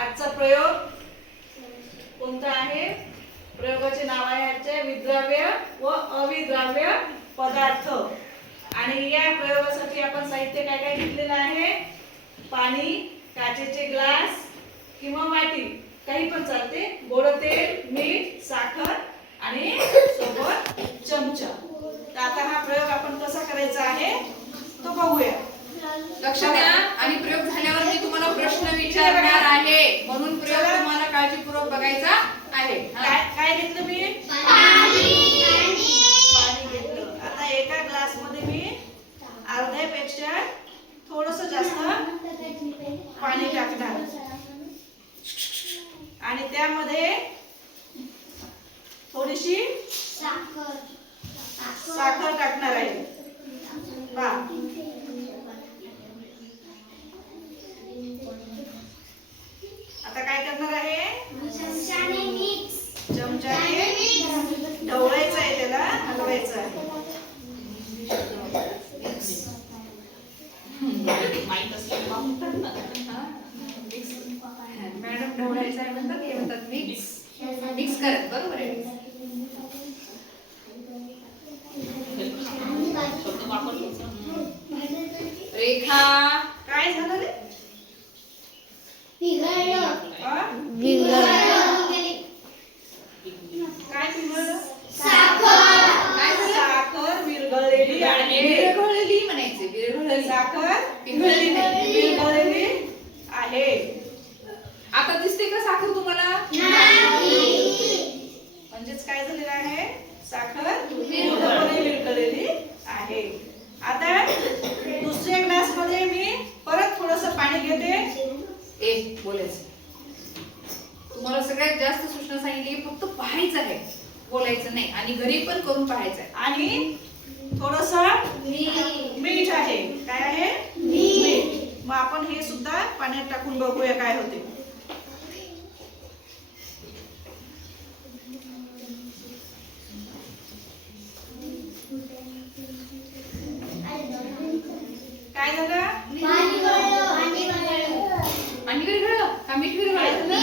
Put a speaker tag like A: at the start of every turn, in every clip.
A: आजचा प्रयोग कोणता आहे? प्रयोगाचे नाव आहे आजचे विद्राव्य व अविद्राव्य पदार्थ. आणि या प्रयोगासाठी आपण साहित्य काय काय घेतलेलं आहे? पाणी काचेचे ग्लास किंवा वाटी. काही पण चालते. गोड तेल मीठ साखर आणि सोबत चमचा तर आता हा प्रयोग आपण कसा करायचा आहे तो बघूया
B: लक्ष द्या आणि प्रयोग झाल्यावर मी तुम्हाला प्रश्न विचारणार आहे म्हणून प्रयोग तुम्हाला काळजीपूर्वक बघायचा आहे.
A: काय काय घेतलं मी? पाणी. घेतलं. आता एका ग्लासमध्ये मी अर्ध्यापेक्षा थोडस जास्त पाणी टाकणार. आणि त्यामध्ये थोडीशी साखर. टाकणार आहे पहा. आता काय करणार आहे चमच्याने ढवळायचं आहे त्याला हलवायचं आहे
B: हा. Mix. मॅडम ढवळायचं आहे म्हणतात हे म्हणतात मिक्स मिक्स करत बरोबर आहे रेखा.
A: काय झालं रे? हा? काय साखर विरघळलेली
B: म्हणायचे विरघळली
A: साखर
B: नाही.
A: विरघळलेली आहे.
B: आता दिसते का साखर तुम्हाला?
A: म्हणजेच काय झालेलं आहे? साखर पूर्णपणे विरघळलेली आहे आता दुसऱ्या ग्लासमध्ये मी परत थोडस पाणी घेते
B: बोलायचं. तुम्हाला सगळ्यात जास्त सूचना सांगितली फक्त पाहायचं आहे. बोलायचं नाही. आणि घरी पण करून पाहायचं आहे.
A: आणि थोडस मीठ. आहे. काय आहे? मीठ. मग आपण हे सुद्धा पाण्यात टाकून बघूया काय होते. काय झालं
B: आणि विरघळलं का मीठ विरघळलं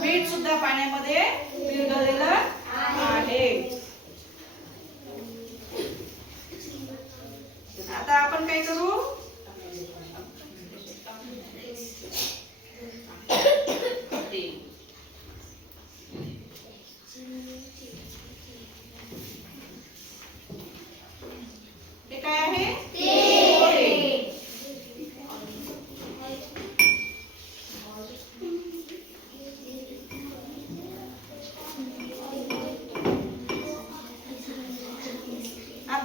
A: मीठ सुद्धा पाण्यामध्ये विरघळलेलं आहे आता आपण काय करू हे काय आहे पोहे.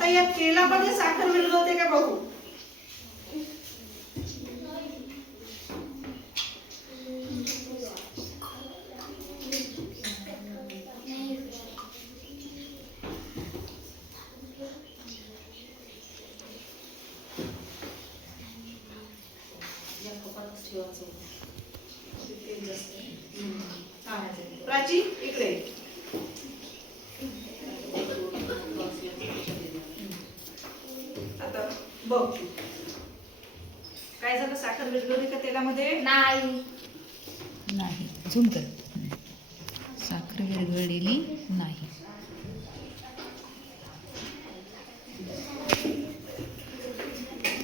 A: आता या तेलामध्ये साखर विरघळते का बघू प्राची इकडे आता बघ. काय झालं? साखर विरघळली का तेलामध्ये?
C: नाही. झूम कर साखर विरघळलेली नाही.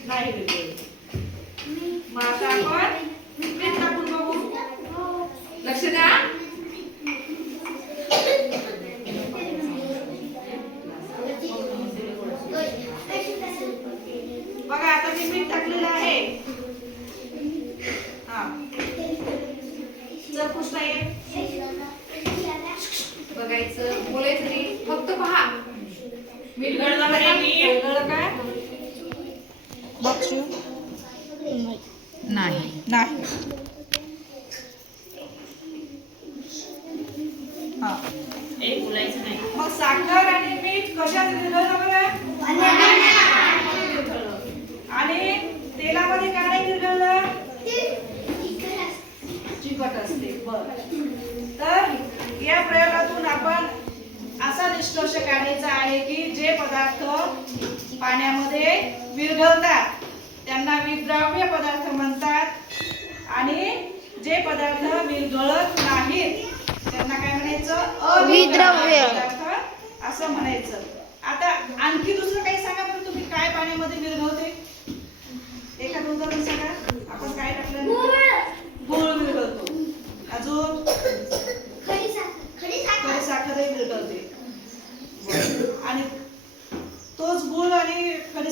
A: नाही विरघळली. मग आता आपण मीठ टाकून बघू
B: लक्ष द्या
A: बघा आता मी मीठ टाकलेलं आहे. हा.
B: बघायचं. बोलायचं नाही. फक्त पहा. मीठ
A: विरघळलं का मीठ? विरघळलं का
C: बक्षू नाही.
A: नाही. हा. मग साखर आणि मीठ कशात विरघळलं बरं आणि तेलामध्ये काय नाही विरघळलं चिकट असते बर तर या प्रयोगातून आपण असा निष्कर्ष काढायचा आहे की जे पदार्थ पाण्यामध्ये विरघळतात त्यांना विद्राव्य पदार्थ म्हणतात आणि जे पदार्थ विरघळत नाहीत त्यांना काय म्हणायचं?
D: अविद्राव्य.
A: पदार्थ असं म्हणायचं. आता आणखी दुसरं काही सांगा बरं तुम्ही काय पाण्यामध्ये विरघळते एखादं उदाहरण सांगा आपण काय टाकलं गुळ विरघळतो अजून खडी साखरही विरघळते आणि तोच गुळ आणि खडी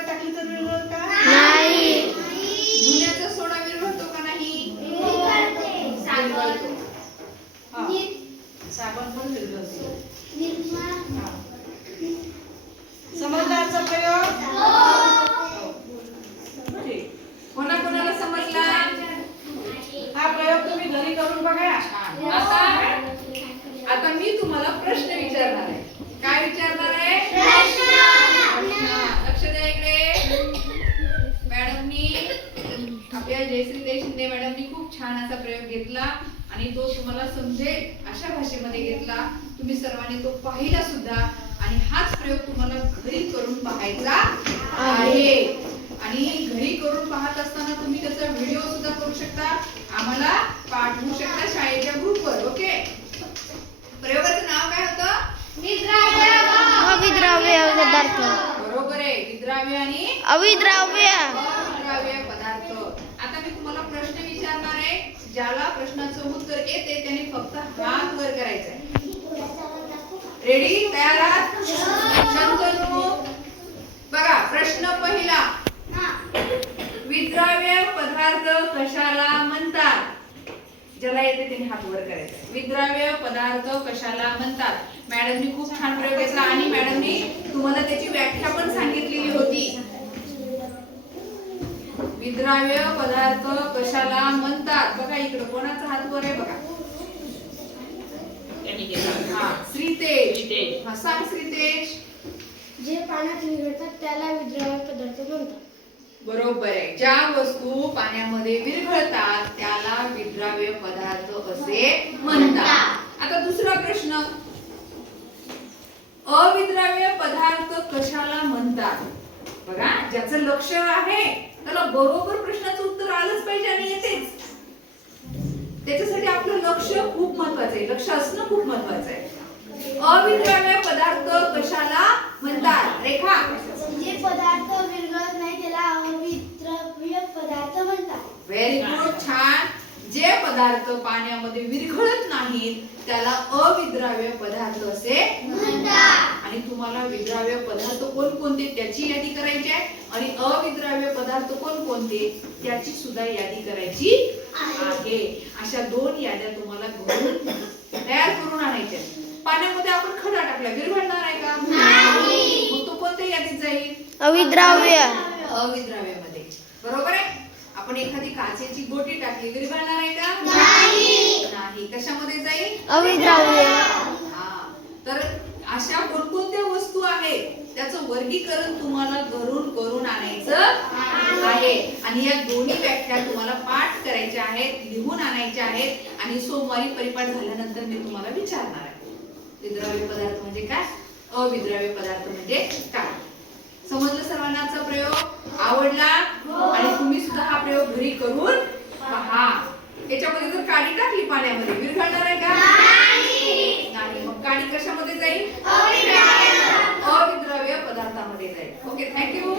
A: तेलात टाकली तर विरघळत का?
D: नाही.
B: धुण्याचा सोडा विरघळतो का नाही? विरघळतो.
A: हा. साबण पण विरघळते हा. समजला आजचा प्रयोग ठीक.
B: कोणाकोणाला समजला
A: हा प्रयोग तुम्ही घरी करून बघा
B: छान. आता आता मी तुम्हाला प्रश्न विचारणार आहे काय विचारणार आहे प्रश्न. लक्ष द्या इकडे मॅडमनी आपल्या जयश्री देशशिंदे मॅडमनी खूप छान असा प्रयोग घेतला आणि तो तुम्हाला समजेल अशा भाषेमध्ये घेतला. तुम्ही सर्वांनी तो पाहिला सुद्धा. आणि हाच प्रयोग तुम्हाला घरी करून पाहायचा आहे. आणि घरी करून पाहत असताना तुम्ही त्याचा व्हिडिओ सुद्धा करू शकता. आम्हाला पाठवू शकता शाळेच्या ग्रुपवर ओके? प्रयोगाचं नाव काय होतं?
D: अविद्राव्य पदार्थ.
B: बरोबर आहे विद्राव्य आणि
D: अविद्राव्य.
B: अविद्राव्य पदार्थ. आता मी तुम्हाला प्रश्न विचारणार आहे. ज्याला प्रश्नाचं उत्तर येते त्याने फक्त हात वर करायचा आहे रेडी तयार आहात? बघा प्रश्न पहिला. विद्राव्य पदार्थ कशाला म्हणतात? ज्याला येते त्याने हात वर करायचा विद्राव्य पदार्थ कशाला म्हणतात? मॅडमनी खूप छान प्रयोग केला आणि मॅडमनी तुम्हाला त्याची व्याख्या पण सांगितलेली होती. विद्राव्य पदार्थ कशाला म्हणतात? बघा इकडे कोणाचा हात वर आहे बघा. हा श्रीतेज. हा सांग श्रीतेज.
E: जे पाण्यात विरघळतात त्याला विद्राव्य पदार्थ म्हणतात.
B: बरोबर आहे. ज्या वस्तू पाण्यामध्ये विरघळतात त्याला विद्राव्य पदार्थ असे म्हणतात. आता दुसरा प्रश्न. अविद्राव्य पदार्थ कशाला म्हणतात? बघा ज्याचं लक्ष आहे त्याला बरोबर प्रश्नाचं उत्तर आलंच पाहिजे आणि येतेच. त्याच्यासाठी आपलं लक्ष खूप महत्वाचं आहे. लक्ष असणं खूप महत्वाचं आहे. अविद्राव्य पदार्थ कशाला म्हणतात? रेखा.
E: जे पदार्थ विरघळत नाही त्याला अविद्राव्य पदार्थ म्हणतात.
B: व्हेरी गुड छान. जे पदार्थ पाण्यामध्ये विरघळत नाहीत त्याला अविद्राव्य पदार्थ असे आणि तुम्हाला विद्राव्य पदार्थ कोणकोणते त्याची यादी करायची आहे? आणि अविद्राव्य पदार्थ कोणकोणते त्याची सुद्धा यादी करायची आहे. अशा दोन याद्या तुम्हाला घरून तयार करून आणायच्या पाण्यामध्ये आपण खडा टाकला. विरघळणार आहे का? मग तो कोणत्या यादीत जाईल?
D: अविद्राव्य.
B: अविद्राव्यामध्ये. बरोबर आहे? आपण एखादी काचेची गोटी टाकली विरघळणार आहे का? नाही. कशामध्ये जाईल?
D: अविद्राव्य.
B: हा. तर अशा कोणकोणत्या वस्तू आहेत? त्याचं वर्गीकरण तुम्हाला घरून करून आणायचं आहे. आणि या दोन्ही व्याख्या तुम्हाला पाठ करायच्या आहेत लिहून आणायच्या आहेत. आणि सोमवारी परिपाठ झाल्यानंतर मी तुम्हाला विचारणार आहे. विद्राव्य पदार्थ म्हणजे काय? अविद्राव्य पदार्थ म्हणजे काय? समजलं सर्वांना आजचा प्रयोग? आवडला? आणि तुम्ही सुद्धा हा प्रयोग घरी करून पहा. याच्यामध्ये जर काडी टाकली पाण्यामध्ये विरघळणार आहे का? नाही. मग काडी कशामध्ये जाईल? अविद्राव्य पदार्थामध्ये. जाईल. Okay thank you